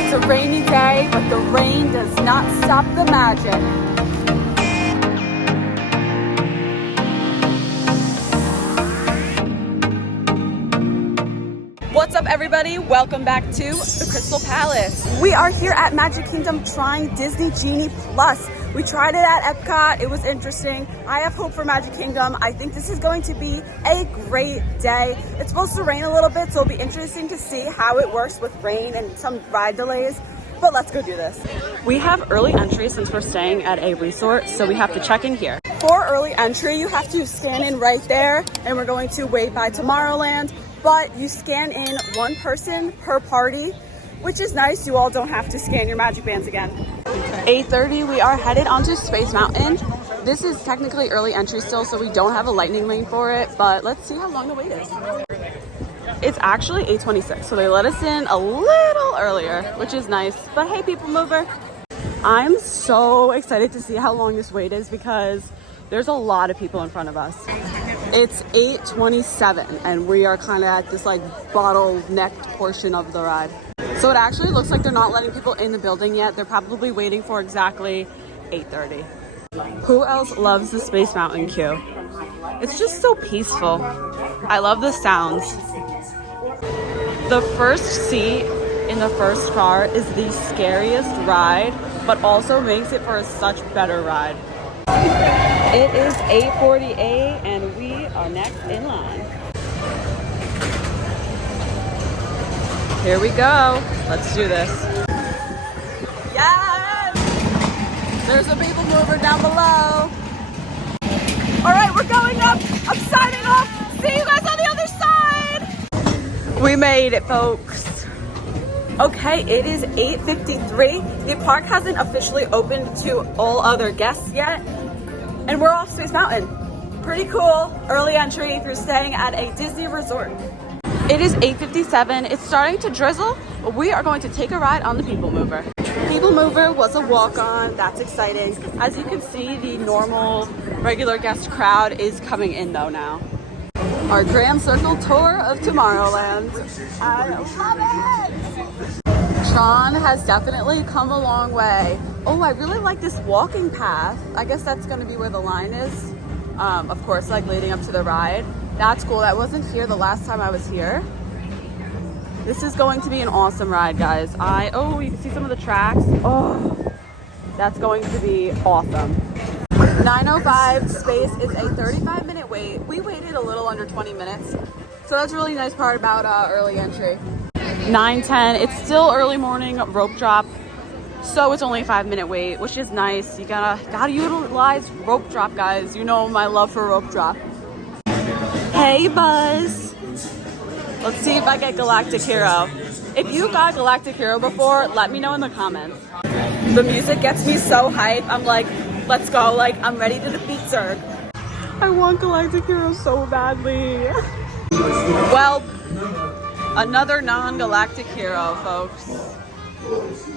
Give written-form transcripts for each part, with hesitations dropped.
It's a rainy day, but the rain does not stop the magic. What's up, everybody? Welcome back to the Krystal Palace. We are here at Magic Kingdom trying Disney Genie Plus. We tried it at Epcot. It was interesting. I have hope for Magic Kingdom. I think this is going to be a great day. It's supposed to rain a little bit, so it'll be interesting to see how it works with rain and some ride delays. But let's go do this. We have early entry since we're staying at a resort, so we have to check in here. For early entry, you have to scan in right there, and we're going to wait by Tomorrowland. But you scan in one person per party, which is nice. You all don't have to scan your magic bands again. 8:30, we are headed onto Space Mountain. This is technically early entry still, so we don't have a lightning lane for it, but let's see how long the wait is. It's actually 8:26, so they let us in a little earlier, which is nice. But hey, people mover. I'm so excited to see how long this wait is because there's a lot of people in front of us. It's 8:27 and we are kind of at this like bottlenecked portion of the ride. So it actually looks like they're not letting people in the building yet. They're probably waiting for exactly 8:30. Who else loves the Space Mountain queue? It's just so peaceful. I love the sounds. The first seat in the first car is the scariest ride, but also makes it for a such better ride. It is 8:48 and we are next in line. Here we go. Let's do this. Yes! There's a people mover down below. All right, we're going up. I'm signing off. See you guys on the other side. We made it, folks. Okay, it is 8:53. The park hasn't officially opened to all other guests yet. And we're off Space Mountain. Pretty cool. Early entry if you're staying at a Disney resort. It is 8:57. It's starting to drizzle, but we are going to take a ride on the People Mover. People Mover was a walk-on. That's exciting. As you can see, the normal, regular guest crowd is coming in though now. Our Grand Circle tour of Tomorrowland. I love it! Tron has definitely come a long way. Oh, I really like this walking path. I guess that's going to be where the line is. Of course, like leading up to the ride. That's cool. That wasn't here the last time I was here. This is going to be an awesome ride, guys. Oh, you can see some of the tracks. Oh, that's going to be awesome. 9:05 space is a 35-minute wait. We waited a little under 20 minutes. So that's a really nice part about early entry. 9:10, it's still early morning rope drop. So it's only a 5-minute wait, which is nice. You gotta utilize rope drop, guys. You know my love for rope drop. Hey, Buzz. Let's see if I get Galactic Hero. If you got Galactic Hero before, let me know in the comments. The music gets me so hyped. I'm like, let's go. Like, I'm ready to defeat Zurg. I want Galactic Hero so badly. Well, another non-galactic hero, folks.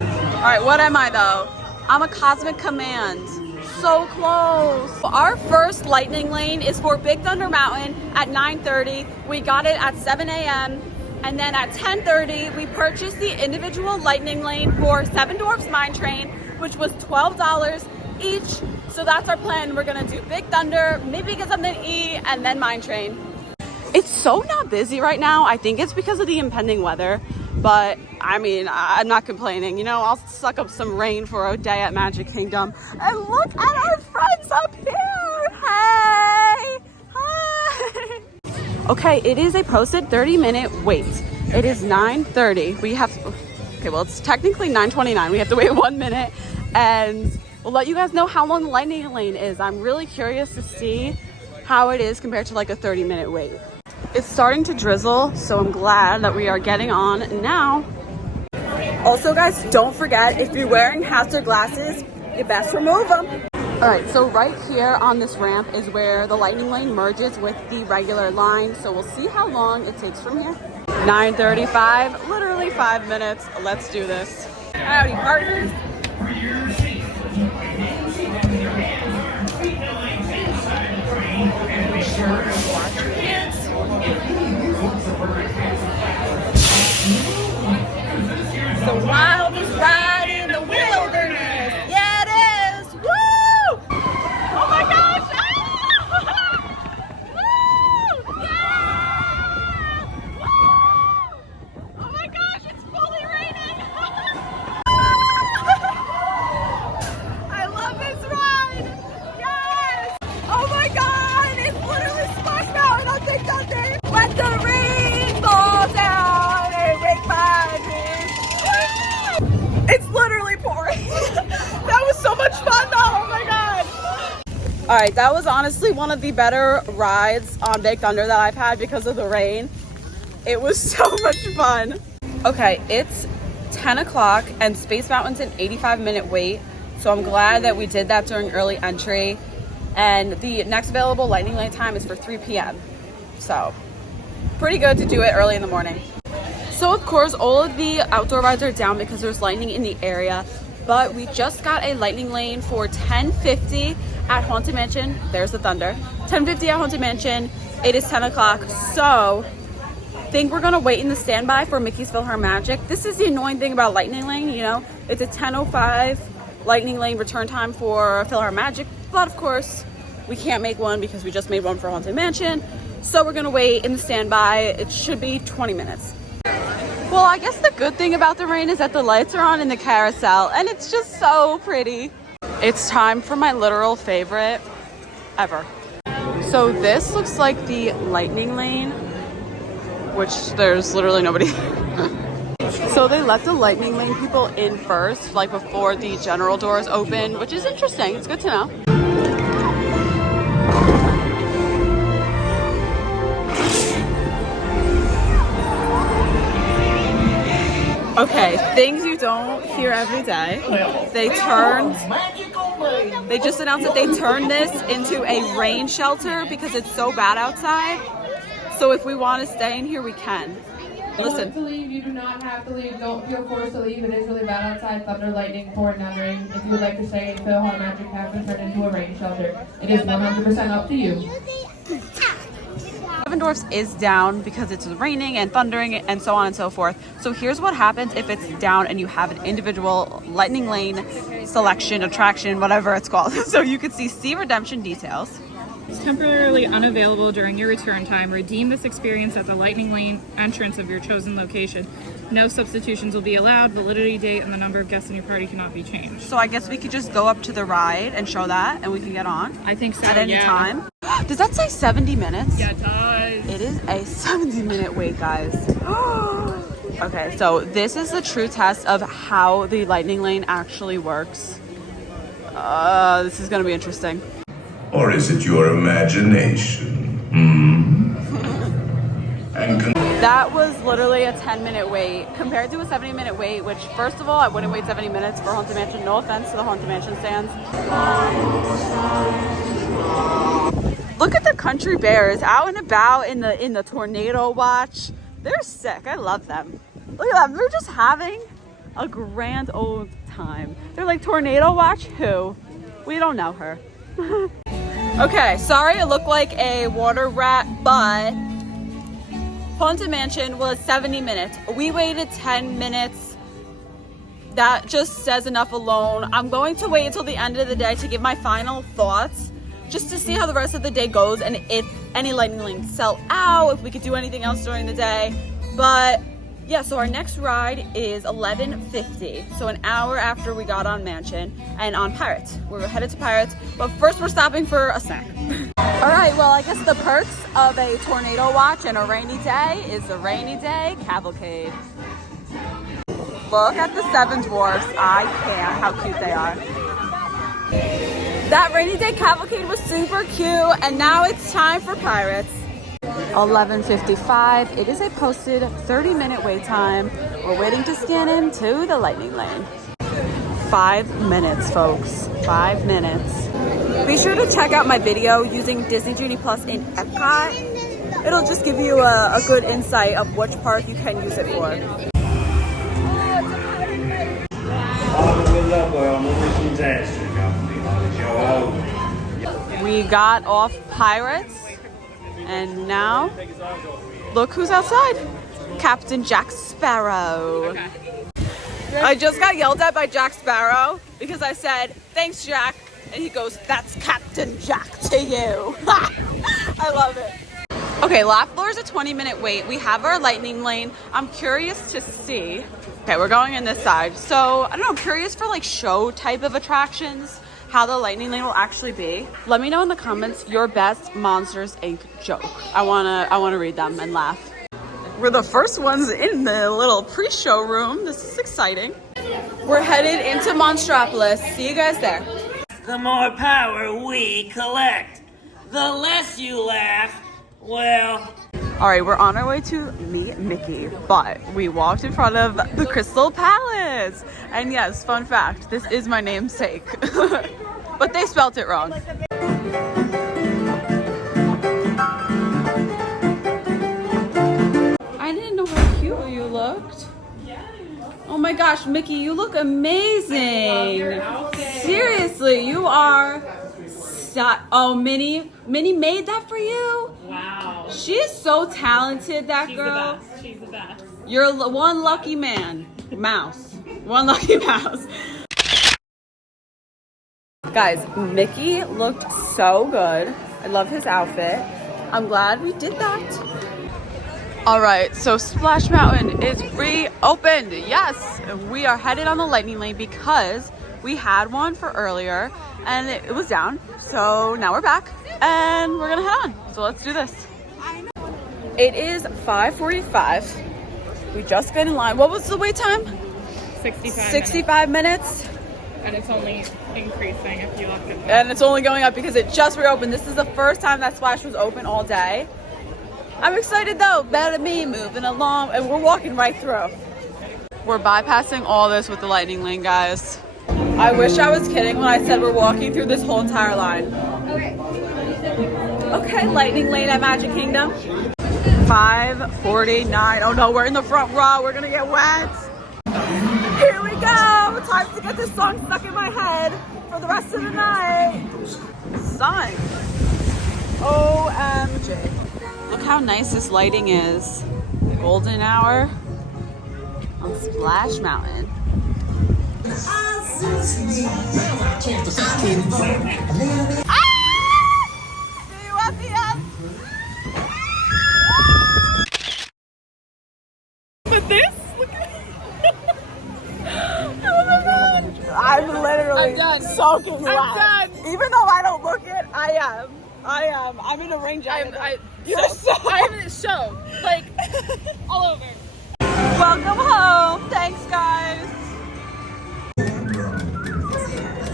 All right, what am I though? I'm a Cosmic Command. So close. Our first lightning lane is for Big Thunder Mountain at 9:30. We got it at 7 a.m. And then at 10:30, we purchased the individual lightning lane for Seven Dwarfs Mine Train, which was $12 each. So that's our plan. We're gonna do Big Thunder, maybe get something to eat, and then Mine Train. It's so not busy right now. I think it's because of the impending weather, but I mean, I'm not complaining. You know, I'll suck up some rain for a day at Magic Kingdom. And look at our friends up here. Hey, hi. Okay, it is a posted 30-minute wait. It is 9:30. We have, okay, well, it's technically 9:29. We have to wait 1 minute, and we'll let you guys know how long the lightning lane is. I'm really curious to see how it is compared to like a 30-minute wait. It's starting to drizzle, so I'm glad that we are getting on now. Also, guys, don't forget, if you're wearing hats or glasses, you best remove them. All right, so right here on this ramp is where the lightning lane merges with the regular line. So we'll see how long it takes from here. 9:35, literally 5 minutes. Let's do this. Howdy, partners. The wild All right, that was honestly one of the better rides on Big Thunder that I've had because of the rain. It was so much fun. Okay, it's 10 o'clock and Space Mountain's an 85-minute wait. So I'm glad that we did that during early entry. And the next available lightning lane time is for 3 p.m. So pretty good to do it early in the morning. So of course, all of the outdoor rides are down because there's lightning in the area. But we just got a lightning lane for 10:50 at Haunted Mansion. There's the Thunder. 10:50 at Haunted Mansion. It is 10 o'clock. So I think we're gonna wait in the standby for Mickey's PhilharMagic. This is the annoying thing about lightning lane, you know, it's a 10:05 lightning lane return time for PhilharMagic, but of course we can't make one because we just made one for Haunted Mansion. So we're gonna wait in the standby. It should be 20 minutes. Well, I guess the good thing about the rain is that the lights are on in the carousel and it's just so pretty. It's time for my literal favorite ever. So this looks like the lightning lane, which there's literally nobody. So they let the lightning lane people in first, like before the general doors open, which is interesting. It's good to know. Okay, things you don't hear every day. They just announced that they turned this into a rain shelter because it's so bad outside. So if we want to stay in here, we can. Listen. You want to leave, you do not have to leave. Don't feel forced to leave. It is really bad outside. Thunder, lightning, pouring down rain. If you would like to stay, PhilharMagic has been turned into a rain shelter. It is 100% up to you. Seven Dwarfs is down because it's raining and thundering and so on and so forth. So here's what happens if it's down and you have an individual lightning lane selection, attraction, whatever it's called. So you can see redemption details. It's temporarily unavailable during your return time. Redeem this experience at the lightning lane entrance of your chosen location. No substitutions will be allowed. Validity date and the number of guests in your party cannot be changed. So I guess we could just go up to the ride and show that and we can get on. I think so, at any time. Does that say 70 minutes? Yeah, it does. It is a 70-minute wait, guys. Okay, so this is the true test of how the lightning lane actually works. This is gonna be interesting. Or is it your imagination? That was literally a 10-minute wait compared to a 70-minute wait, which first of all, I wouldn't wait 70 minutes for Haunted Mansion. No offense to the Haunted Mansion stands. Look at the country bears out and about in the tornado watch. They're sick. I love them. Look at them. They're just having a grand old time. They're like, tornado watch? Who? We don't know her. Okay, sorry it looked like a water rat, but Haunted Mansion was 70 minutes. We waited 10 minutes. That just says enough alone. I'm going to wait until the end of the day to give my final thoughts, just to see how the rest of the day goes and if any lightning lanes sell out, if we could do anything else during the day. But yeah, so our next ride is 11:50, so an hour after we got on Mansion and on Pirates. We're headed to Pirates, but first we're stopping for a snack. All right, well, I guess the perks of a tornado watch and a rainy day is the rainy day cavalcade. Look at the Seven Dwarfs. I can't, how cute they are. That rainy day cavalcade was super cute, and now it's time for Pirates. 11:55. It is a posted 30-minute wait time. We're waiting to scan into the lightning lane. 5 minutes, folks. 5 minutes. Be sure to check out my video using Disney Genie Plus in Epcot. It'll just give you a good insight of which park you can use it for. We got off Pirates. And now, look who's outside. Captain Jack Sparrow. Okay. I just got yelled at by Jack Sparrow because I said, thanks, Jack. And he goes, that's Captain Jack to you. I love it. Okay, lap floor is a 20-minute wait. We have our lightning lane. I'm curious to see. Okay, we're going in this side. So, I don't know, I'm curious for like show type of attractions, how the lightning lane will actually be. Let me know in the comments your best Monsters Inc. joke. I wanna read them and laugh. We're the first ones in the little pre-show room. This is exciting. We're headed into Monstropolis. See you guys there. the more power we collect. The less you laugh, well... All right, we're on our way to meet Mickey, but we walked in front of the Krystal Palace. And yes, fun fact, this is my namesake. But they spelt it wrong. I didn't know how cute you looked. Oh my gosh, Mickey, you look amazing. Seriously, you are... Oh, Minnie made that for you? Wow. She is so talented, that girl. She's the best. You're one lucky man. Mouse. One lucky mouse. Guys, Mickey looked so good. I love his outfit. I'm glad we did that. All right, so Splash Mountain is reopened. Yes, we are headed on the lightning lane because we had one for earlier and it was down. So now we're back and we're gonna head on. So let's do this. It is 5:45. We just got in line. What was the wait time? 65 minutes. And it's only increasing if you look at that. And it's only going up because it just reopened. This is the first time that Splash was open all day. I'm excited though. Better me moving along, and we're walking right through. We're bypassing all this with the lightning lane, guys. I wish I was kidding when I said we're walking through this whole entire line. Okay, lightning lane at Magic Kingdom. 5:49. Oh no, we're in the front row. We're gonna get wet. Here we go. Time to get this song stuck in my head for the rest of the night. Sun. OMG. Look how nice this lighting is. Golden hour on Splash Mountain. Ah! See you at the end. But this? Look at Oh my god! I'm literally soaking wet. I'm done. Even though I don't look it, I am. I'm in a rain jacket. You're so. I'm in a show. Like, all over. Welcome home. Thanks, guys.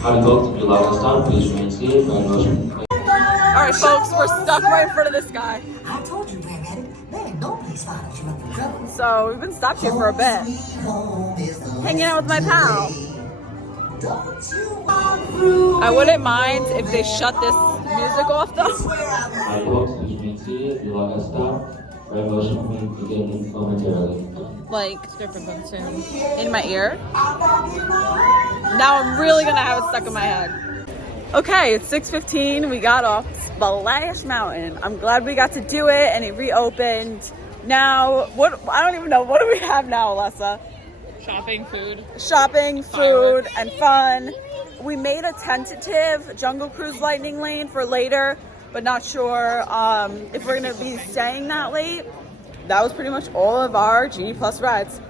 Howdy folks, if you allow us time, please remain seated for motion. Alright folks, we're stuck right in front of this guy. I told you, Grand Rabbit, there ain't no place follows you up in trouble. So we've been stopped here for a bit. Hanging out with my pal. I wouldn't mind if they shut this music off though. Howdy folks, please remain seated if you allow us time. For motion, we begin momentarily. Like It's different than soon. in my ear. Now I'm really gonna have it stuck in my head. Okay, it's 6:15. We got off Splash Mountain. I'm glad we got to do it and it reopened. Now, I don't even know. What do we have now, Alessa? Shopping, food. Shopping, food, and fun. We made a tentative Jungle Cruise lightning lane for later, but not sure if we're gonna be staying that late. That was pretty much all of our Genie Plus rides.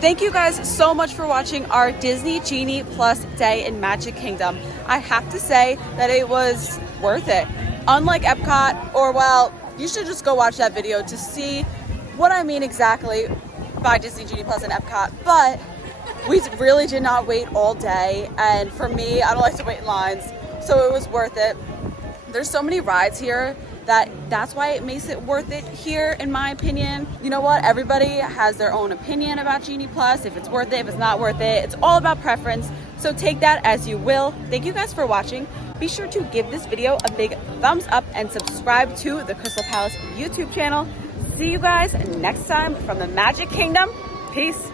Thank you guys so much for watching our Disney Genie Plus day in Magic Kingdom. I have to say that it was worth it. Unlike Epcot, or well, you should just go watch that video to see what I mean exactly by Disney Genie Plus and Epcot, but we really did not wait all day, and for me, I don't like to wait in lines, so it was worth it. There's so many rides here that's why it makes it worth it here, in my opinion. You know what? Everybody has their own opinion about Genie Plus, if it's worth it, if it's not worth it. It's all about preference, so take that as you will. Thank you guys for watching. Be sure to give this video a big thumbs up and subscribe to the Krystal Palace YouTube channel. See you guys next time from the Magic Kingdom. Peace.